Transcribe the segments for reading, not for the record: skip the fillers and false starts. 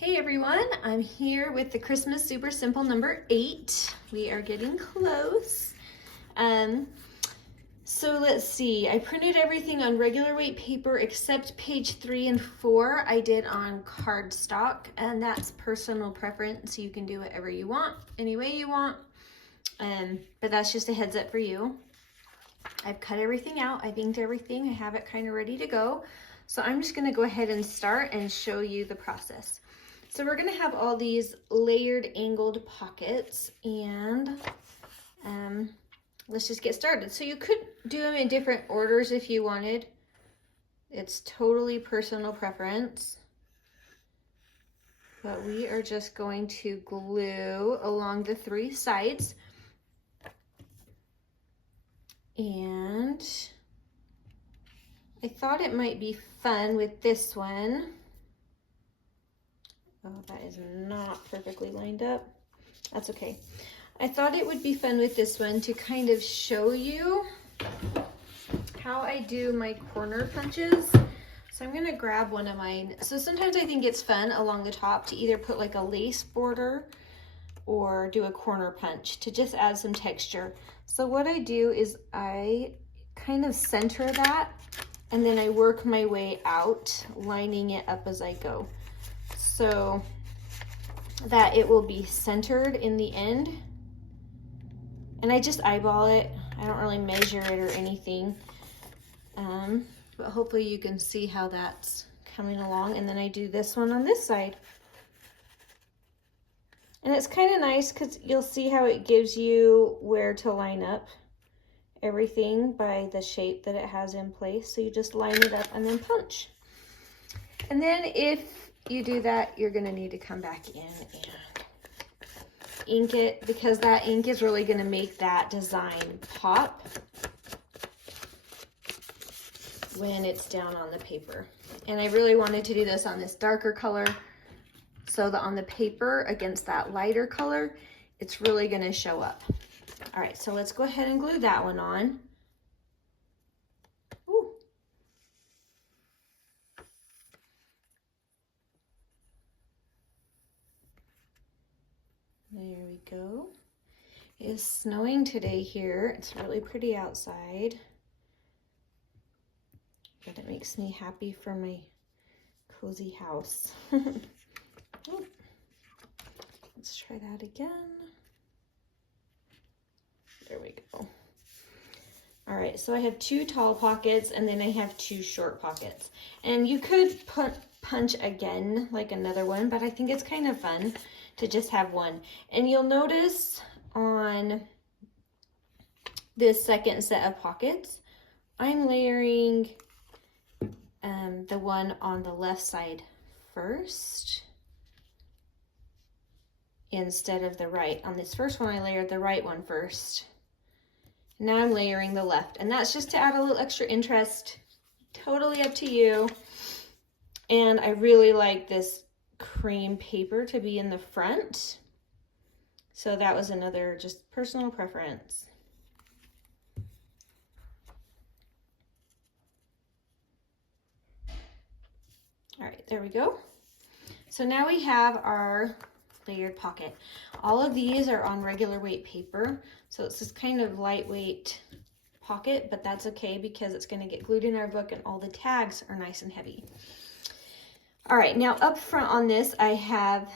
Hey everyone, I'm here with the Christmas Super Simple number 8. We are getting close. So let's see, I printed everything on regular weight paper except page 3 and 4 I did on cardstock, and that's personal preference. You can do whatever you want, any way you want, but that's just a heads up for you. I've cut everything out, I've inked everything, I have it kind of ready to go. So I'm just gonna go ahead and start and show you the process. So we're gonna have all these layered angled pockets, and let's just get started. So you could do them in different orders if you wanted. It's totally personal preference. But we are just going to glue along the 3 sides. And I thought it might be fun with this one. Oh, that is not perfectly lined up. That's okay. I thought it would be fun with this one to kind of show you how I do my corner punches. So I'm gonna grab one of mine. So sometimes I think it's fun along the top to either put like a lace border or do a corner punch to just add some texture. So what I do is I kind of center that, and then I work my way out, lining it up as I go, so that it will be centered in the end. And I just eyeball it. I don't really measure it or anything. But hopefully you can see how that's coming along. And then I do this one on this side. And it's kind of nice because you'll see how it gives you where to line up everything by the shape that it has in place. So you just line it up and then punch. And then if you do that, you're gonna need to come back in and ink it, because that ink is really gonna make that design pop when it's down on the paper. And I really wanted to do this on this darker color so that on the paper against that lighter color, it's really gonna show up. All right, so let's go ahead and glue that one on. Ooh. There we go. It is snowing today here. It's really pretty outside, but it makes me happy for my cozy house. Oh. Let's try that again. There we go. All right, so I have 2 tall pockets and then I have 2 short pockets. And you could punch again like another one, but I think it's kind of fun to just have one. And you'll notice on this second set of pockets, I'm layering the one on the left side first instead of the right. On this first one, I layered the right one first. Now I'm layering the left, and that's just to add a little extra interest. Totally up to you. And I really like this cream paper to be in the front. So that was another just personal preference. All right, there we go. So now we have our layered pocket. All of these are on regular weight paper, so it's this kind of lightweight pocket, but that's okay because it's going to get glued in our book and all the tags are nice and heavy. All right, now up front on this, I have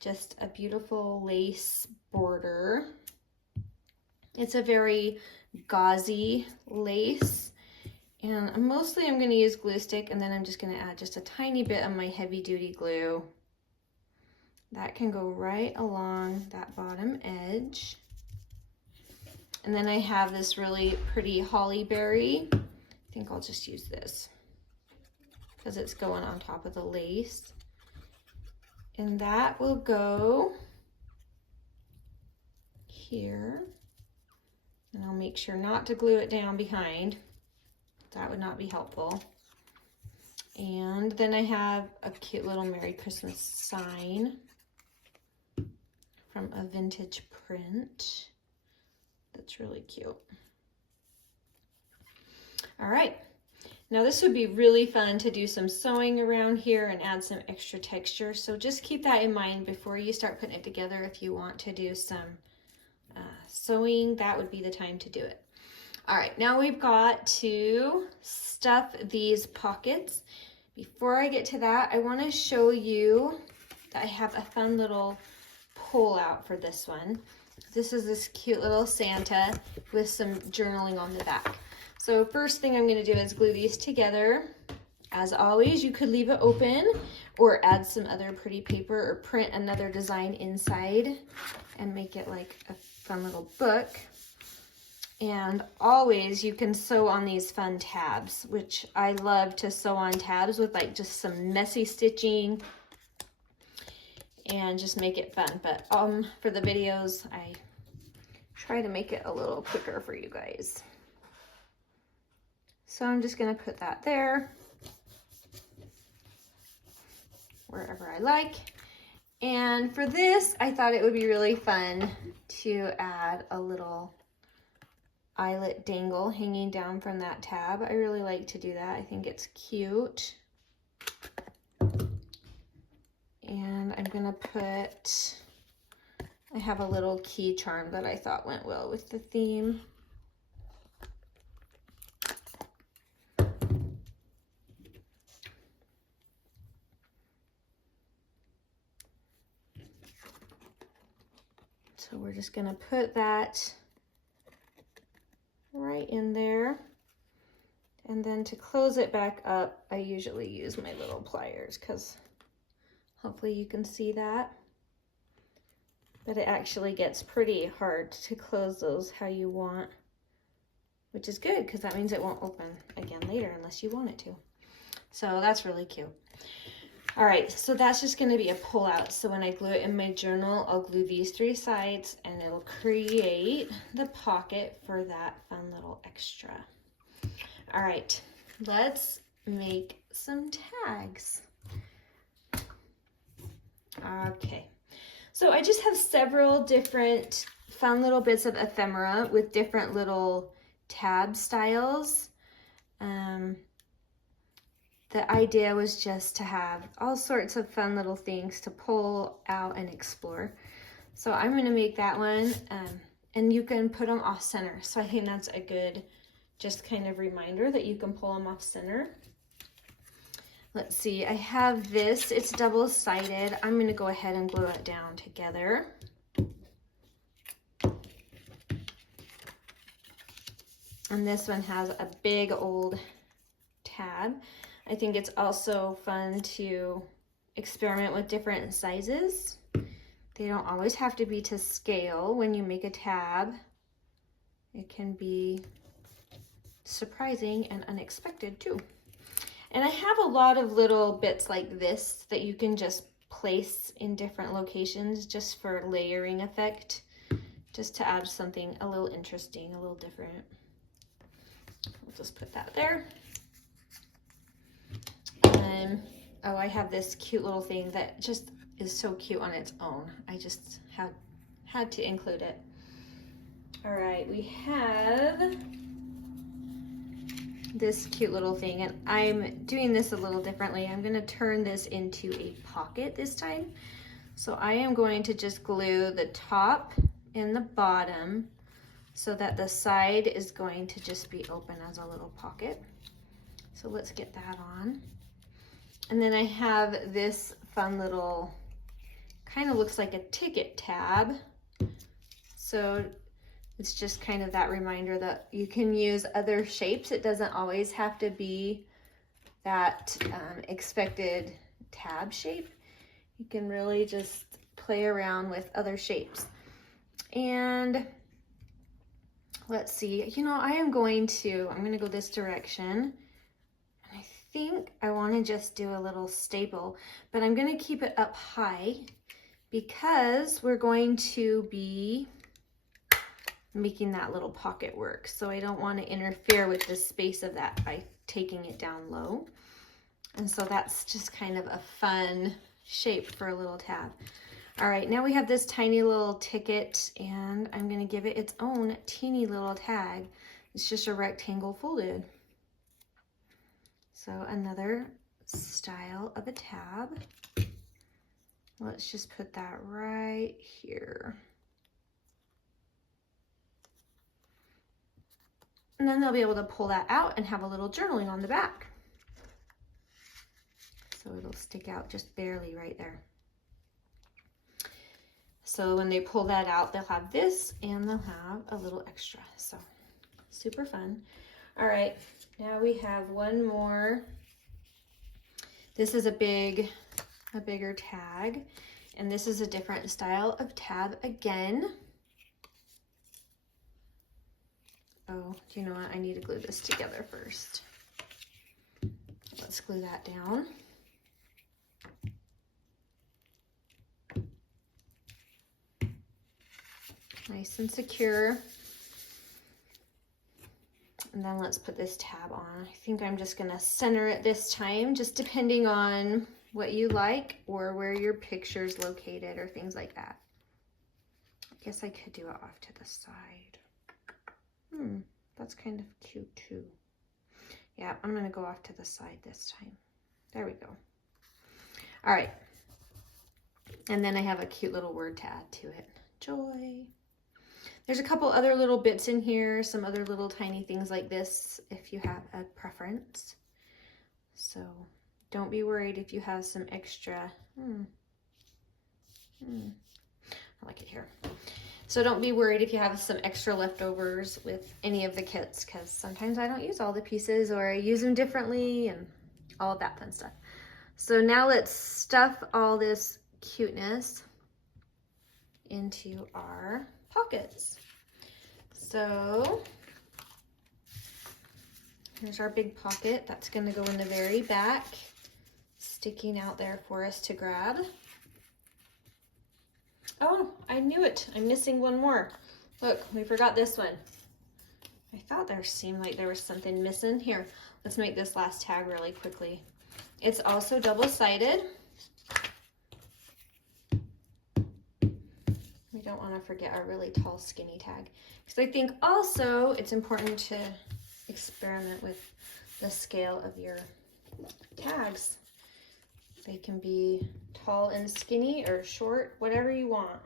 just a beautiful lace border. It's a very gauzy lace, and mostly I'm going to use glue stick, and then I'm just going to add just a tiny bit of my heavy duty glue. That can go right along that bottom edge. And then I have this really pretty holly berry. I think I'll just use this because it's going on top of the lace. And that will go here. And I'll make sure not to glue it down behind. That would not be helpful. And then I have a cute little Merry Christmas sign from a vintage print. That's really cute. All right, Now this would be really fun to do some sewing around here and add some extra texture. So just keep that in mind before you start putting it together. If you want to do some sewing, that would be the time to do it. All right, now we've got to stuff these pockets. Before I get to that, I want to show you that I have a fun little pull out for this one. This is this cute little Santa with some journaling on the back. So first thing I'm going to do is glue these together. As always, you could leave it open or add some other pretty paper or print another design inside and make it like a fun little book. And always you can sew on these fun tabs, which I love to sew on tabs with like just some messy stitching and just make it fun. But for the videos, I try to make it a little quicker for you guys. So I'm just gonna put that there, wherever I like. And for this, I thought it would be really fun to add a little eyelet dangle hanging down from that tab. I really like to do that. I think it's cute. And I'm gonna put, I have a little key charm that I thought went well with the theme. So we're just gonna put that right in there. And then to close it back up, I usually use my little pliers because hopefully you can see that. But it actually gets pretty hard to close those how you want, which is good because that means it won't open again later unless you want it to. So that's really cute. All right, so that's just gonna be a pull out. So when I glue it in my journal, I'll glue these 3 sides and it'll create the pocket for that fun little extra. All right, let's make some tags. Okay, so I just have several different fun little bits of ephemera with different little tab styles. The idea was just to have all sorts of fun little things to pull out and explore. So I'm going to make that one, and you can put them off center. So I think that's a good just kind of reminder that you can pull them off center. Let's see, I have this, it's double-sided. I'm going to go ahead and glue it down together. And this one has a big old tab. I think it's also fun to experiment with different sizes. They don't always have to be to scale when you make a tab. It can be surprising and unexpected too. And I have a lot of little bits like this that you can just place in different locations just for layering effect, just to add something a little interesting, a little different. We'll just put that there. Oh, I have this cute little thing that just is so cute on its own. I just had to include it. All right, we have this cute little thing, and I'm doing this a little differently. I'm going to turn this into a pocket this time. So I am going to just glue the top and the bottom so that the side is going to just be open as a little pocket. So let's get that on. And then I have this fun little, kind of looks like a ticket tab. So it's just kind of that reminder that you can use other shapes. It doesn't always have to be that expected tab shape. You can really just play around with other shapes. And let's see, you know, I'm going to go this direction. I think I want to just do a little staple, but I'm going to keep it up high because we're going to be making that little pocket work. So I don't want to interfere with the space of that by taking it down low. And so that's just kind of a fun shape for a little tab. All right, now we have this tiny little ticket, and I'm going to give it its own teeny little tag. It's just a rectangle folded. So another style of a tab. Let's just put that right here. And then they'll be able to pull that out and have a little journaling on the back. So it'll stick out just barely right there. So when they pull that out, they'll have this and they'll have a little extra. So super fun. All right, now we have one more. This is a bigger tag, and this is a different style of tab again. Oh, do you know what? I need to glue this together first. Let's glue that down. Nice and secure. And then let's put this tab on. I think I'm just gonna center it this time, just depending on what you like or where your picture's located or things like that. I guess I could do it off to the side. That's kind of cute too. Yeah, I'm gonna go off to the side this time. There we go. All right. And then I have a cute little word to add to it. Joy. There's a couple other little bits in here, some other little tiny things like this if you have a preference. So don't be worried if you have some extra. I like it here. So don't be worried if you have some extra leftovers with any of the kits, because sometimes I don't use all the pieces or I use them differently and all of that fun stuff. So now let's stuff all this cuteness into our pockets. So here's our big pocket. That's going to go in the very back, sticking out there for us to grab. Oh, I knew it. I'm missing one more. Look, we forgot this one. I thought there seemed like there was something missing. Here, let's make this last tag really quickly. It's also double-sided. We don't want to forget our really tall, skinny tag. Because I think also it's important to experiment with the scale of your tags. They can be tall and skinny or short, whatever you want.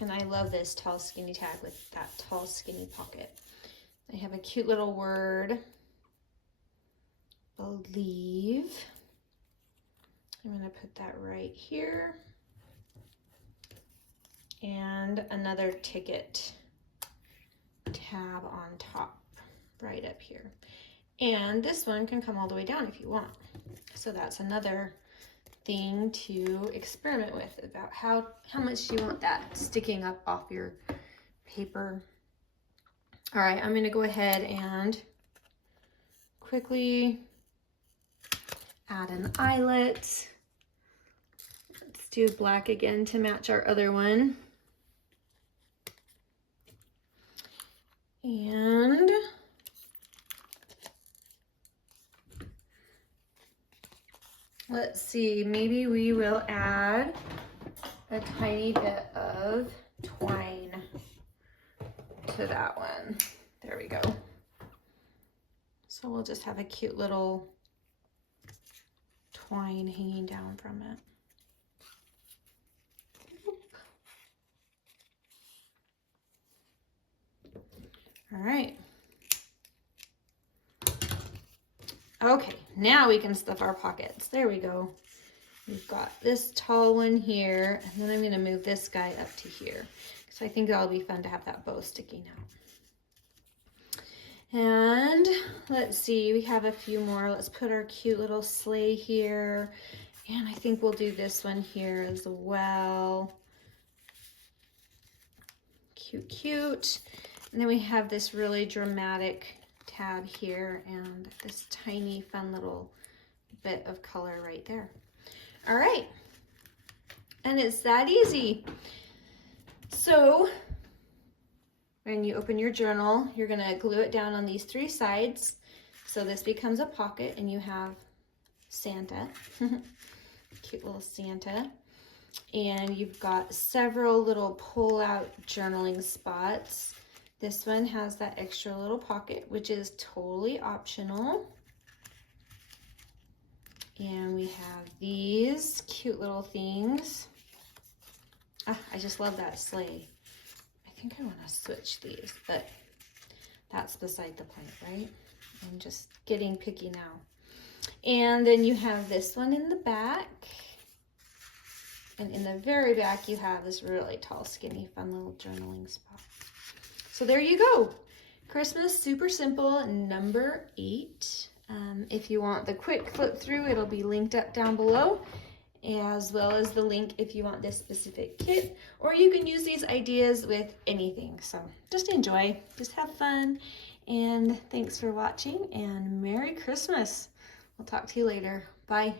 And I love this tall, skinny tag with that tall, skinny pocket. I have a cute little word, believe. I'm going to put that right here. And another ticket tab on top, right up here. And this one can come all the way down if you want. So that's another thing to experiment with about how much you want that sticking up off your paper. All right, I'm going to go ahead and quickly add an eyelet. Let's do black again to match our other one. And let's see, maybe we will add a tiny bit of twine to that one. There we go. So we'll just have a cute little twine hanging down from it. All right. Okay, now we can stuff our pockets. There we go. We've got this tall one here, and then I'm going to move this guy up to here. So I think that'll be fun to have that bow sticking out. And let's see, we have a few more. Let's put our cute little sleigh here. And I think we'll do this one here as well. Cute, cute. And then we have this really dramatic tab here and this tiny fun little bit of color right there. All right, and it's that easy. So when you open your journal, you're gonna glue it down on these three sides. So this becomes a pocket and you have Santa, cute little Santa. And you've got several little pull-out journaling spots This one has that extra little pocket, which is totally optional. And we have these cute little things. Ah, I just love that sleigh. I think I want to switch these, but that's beside the point, right? I'm just getting picky now. And then you have this one in the back. And in the very back, you have this really tall, skinny, fun little journaling spot. So there you go. Christmas Super Simple number 8. If you want the quick flip through, it'll be linked up down below, as well as the link if you want this specific kit, or you can use these ideas with anything. So just enjoy, just have fun, and thanks for watching, and Merry Christmas. We'll talk to you later. Bye.